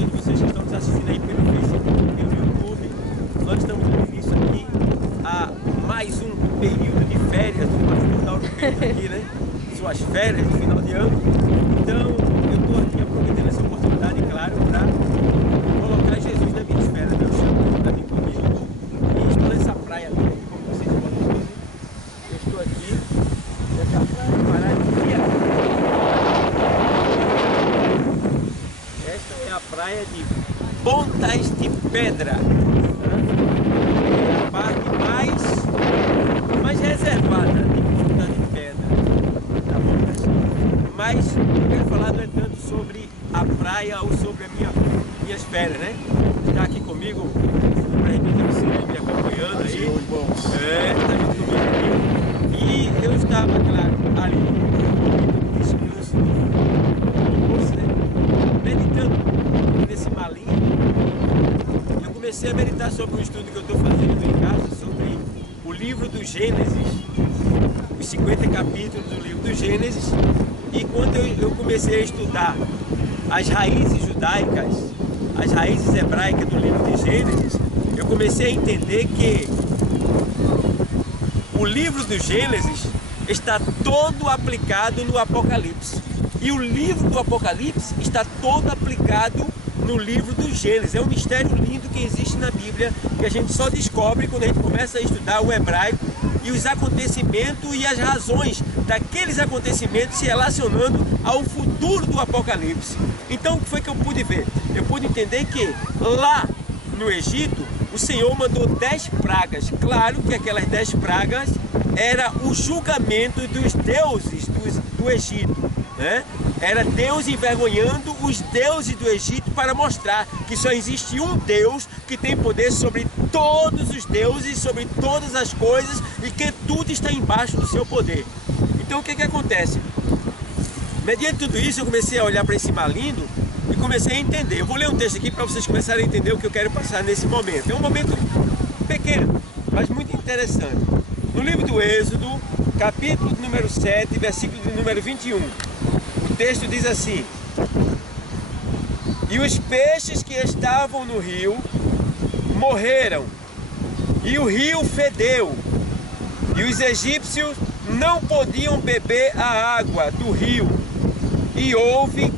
todos vocês que estão nos assistindo aí pelo Facebook, pelo YouTube. Nós estamos dando início aqui a mais um período de férias do pastor Dauro Pedro aqui, né? Suas férias de final de ano. Então, eu estou aqui aproveitando essa oportunidade, claro, para colocar Jesus nas minhas férias. Eu chamo para vir comigo e estou nessa praia ali, como vocês podem ver. Eu estou aqui nessa praia maravilhosa. Esta é a praia de Pontas de Pedra. É a parte mais reservada de Pontas de Pedra. Tá bom? Mas eu quero falar não é tanto sobre a praia ou sobre minhas férias, né? Está aqui comigo, presbítero você me acompanhando aí. Está junto comigo. E eu estava, claro, ali no descanso do almoço, né? Meditando nesse malinho. Eu comecei a meditar sobre um estudo que eu estou fazendo em casa, sobre o livro do Gênesis, os 50 capítulos do livro do Gênesis. E quando eu comecei a estudar as raízes judaicas, as raízes hebraicas do livro de Gênesis, eu comecei a entender que o livro do Gênesis está todo aplicado no Apocalipse. E o livro do Apocalipse está todo aplicado no livro do Gênesis. É um mistério lindo que existe na Bíblia, que a gente só descobre quando a gente começa a estudar o hebraico e os acontecimentos e as razões daqueles acontecimentos se relacionando ao futuro do Apocalipse. Então o que foi que eu pude ver? Eu pude entender que lá no Egito o Senhor mandou 10 pragas. Claro que aquelas 10 pragas era o julgamento dos deuses do Egito, né? Era Deus envergonhando os deuses do Egito para mostrar que só existe um Deus que tem poder sobre todos os deuses, sobre todas as coisas e que tudo está embaixo do seu poder. Então o que acontece? Mediante tudo isso eu comecei a olhar para esse mar lindo e comecei a entender. Eu vou ler um texto aqui para vocês começarem a entender o que eu quero passar nesse momento. É um momento pequeno, mas muito interessante. No livro do Êxodo, capítulo número 7, versículo número 21. O texto diz assim: e os peixes que estavam no rio morreram, e o rio fedeu, e os egípcios não podiam beber a água do rio, e houve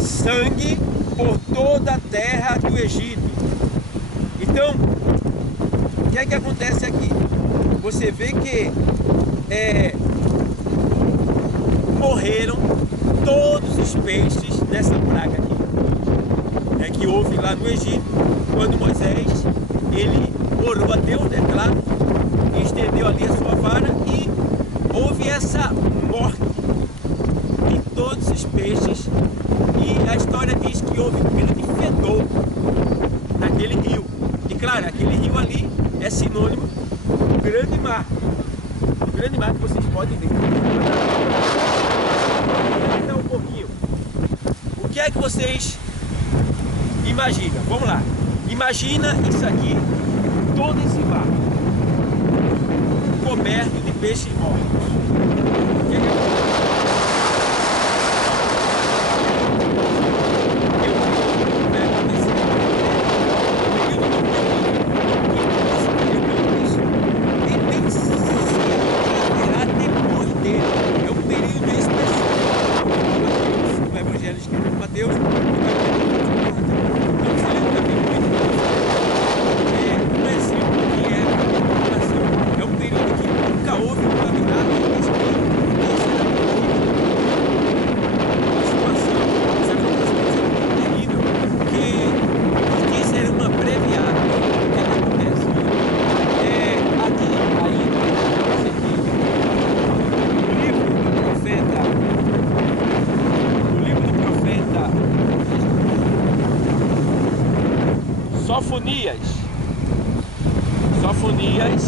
sangue por toda a terra do Egito. Então, o que é que acontece aqui? Você vê que morreram todos os peixes nessa praga aqui, que houve lá no Egito, quando Moisés, ele orou a Deus, é claro, e estendeu ali a sua vara e houve essa morte de todos os peixes. E a história diz que houve um grande fedor naquele rio. E claro, aquele rio ali é sinônimo do grande mar. O grande mar que vocês podem ver. Então, um pouquinho. O que é que vocês imaginam? Vamos lá. Imagina isso aqui, todo esse mar coberto de peixes mortos. O que é que acontece? Sofonias,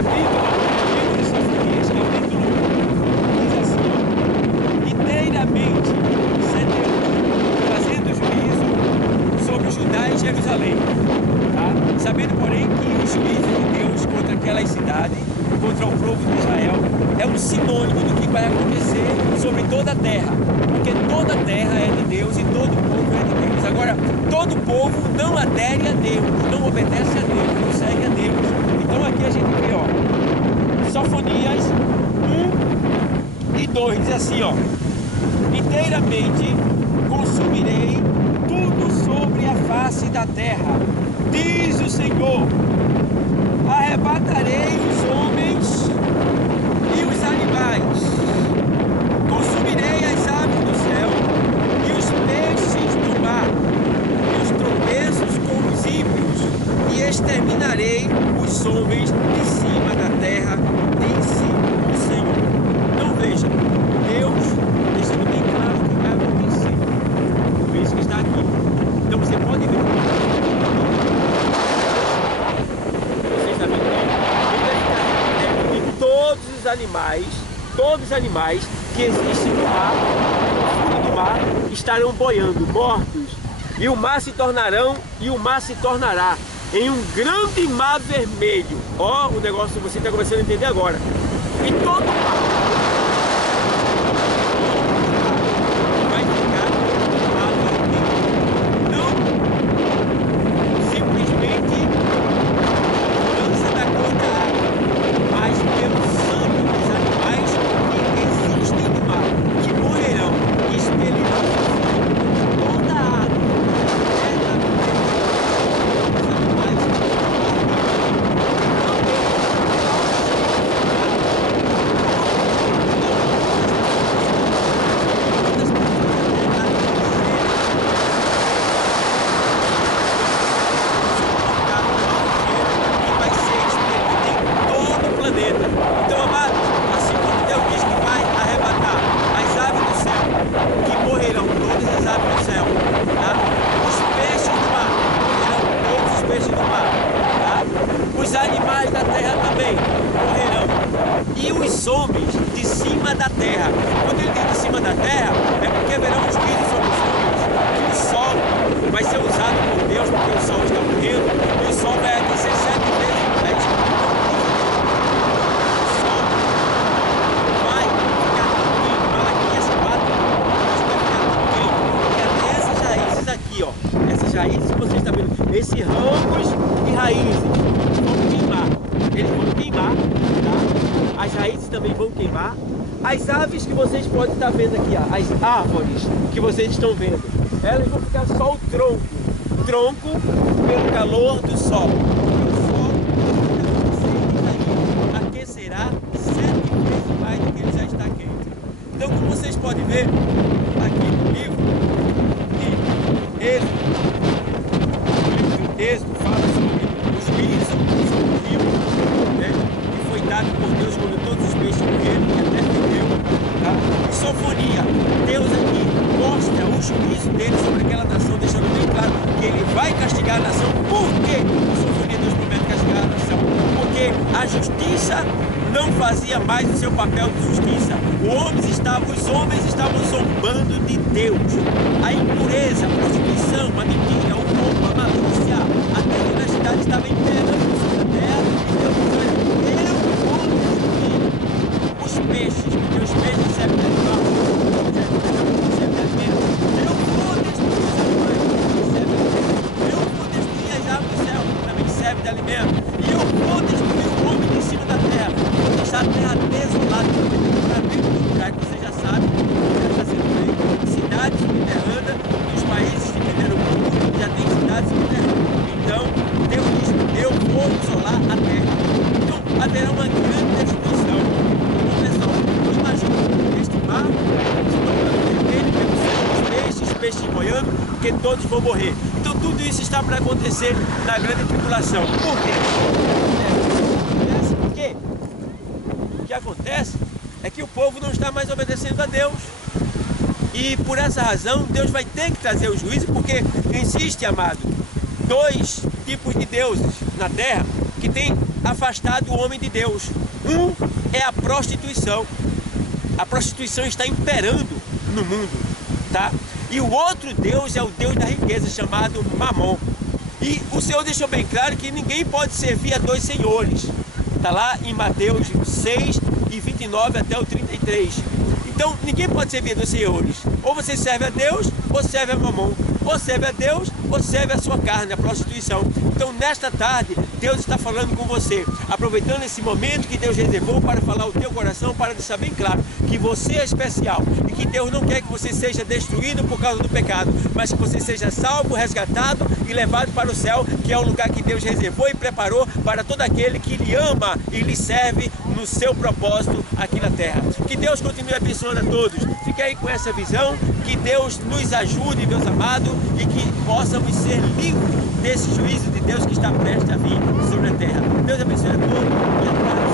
capítulo de Sofonias, capítulo 1, diz assim: inteiramente fazendo juízo sobre Judá e Jerusalém, tá? Sabendo, porém, que os juízos de Deus contra aquelas cidades, contra o povo de Israel, é um sinônimo do que vai acontecer sobre toda a terra, porque toda a terra é de Deus e todo povo é de Deus. Agora, todo povo não adere a Deus, não obedece a Deus, não segue a Deus. Então aqui a gente vê, ó, Sofonias 1 e 2, diz assim, ó: inteiramente consumirei tudo sobre a face da terra, diz o Senhor. Arrebatarei os homens e os animais, consumirei as aves do céu e os peixes do mar, e os tropeços com os ímpios, e exterminarei os homens de cima da terra, disse o Senhor. Então veja, Deus deixando bem claro o que vai acontecer. Por isso que está aqui. Então você pode ver. Você está vendo? Todos os animais que existem no mar, no fundo do mar, estarão boiando, mortos. E o mar se tornará em um grande mar vermelho. Ó, o negócio você está começando a entender agora. E todo o mar vai ficar mar vermelho. Não simplesmente mudança da cor da água, mas pelo sangue dos animais que existem no mar, que morrerão e expelirão toda a água. Então, amados, assim como Deus diz que vai arrebatar as aves do céu, que morrerão todas as aves do céu, tá? Os peixes do mar, morrerão todos os peixes do mar, tá? Os animais da terra também morrerão, e os homens de cima da terra. Quando ele diz de cima da terra, é porque haverão os juízos sobre os homens, que o sol vai ser usado por Deus, porque o sol está morrendo, e o sol vai aquecer 7 vezes mais. Essas raízes que você está vendo, esses ramos e raízes vão queimar, eles vão queimar, tá? As raízes também vão queimar. As aves que vocês podem estar vendo aqui, ó, as árvores que vocês estão vendo, elas vão ficar só o tronco pelo calor do sol. E o sol aquecerá 7 vezes mais do que ele já está quente. Então, como vocês podem ver aqui no livro, Êxodo fala sobre os juízos sobre o rio, né, que foi dado por Deus quando todos os peixes morreram, que até perdeu, tá? E Sofonia, Deus aqui mostra o juízo dele sobre aquela nação, deixando bem claro que ele vai castigar a nação. Por que Sofonia Deus promete castigar a nação? Porque a justiça não fazia mais o seu papel de justiça. Os homens estavam zombando de Deus. A impureza, a prostituição, a mentira, o roubo, a malícia, a desonestidade estava imperando sobre a terra. E Deus dizia: eu vou destruir os peixes, porque os peixes servem de alimento. Eu vou destruir os animais, que servem de alimento. Eu vou destruir as aves do céu, que também servem de alimento. E eu vou destruir o homem de cima da terra. Vou deixar a terra desolada. Você já sabe, já está sendo feito. Cidades subterrâneas, nos países de primeiro mundo, já tem cidades subterrâneas. Então, Deus diz: eu vou isolar a terra. Então, haverá uma grande destruição. Então, pessoal, imagina este mar se tornando vermelho pelo sangue dos peixes boiando, porque todos vão morrer. Então, tudo isso está para acontecer na grande tribulação. Por quê? Por quê? O que acontece é que o povo não está mais obedecendo a Deus. E por essa razão, Deus vai ter que trazer o juízo, porque existe, amado, 2 tipos de deuses na terra que têm afastado o homem de Deus. Um é a prostituição. A prostituição está imperando no mundo, tá? E o outro Deus é o Deus da riqueza, chamado Mamon. E o Senhor deixou bem claro que ninguém pode servir a 2 senhores. Está lá em Mateus 6 e 29 até o 33. Então ninguém pode servir dois senhores. Ou você serve a Deus ou serve a Mamon. Ou serve a Deus ou serve a sua carne, a prostituição. Então nesta tarde Deus está falando com você, aproveitando esse momento que Deus reservou para falar o teu coração, para deixar bem claro que você é especial e que Deus não quer que você seja destruído por causa do pecado, mas que você seja salvo, resgatado e levado para o céu, que é o lugar que Deus reservou e preparou para todo aquele que lhe ama e lhe serve no seu propósito aqui na terra. Que Deus continue abençoando a todos. Fique aí com essa visão, que Deus nos ajude, meus amados, e que possamos ser livres desse juízo de Deus que está prestes a vir sobre a terra. Deus abençoe a todos e a paz.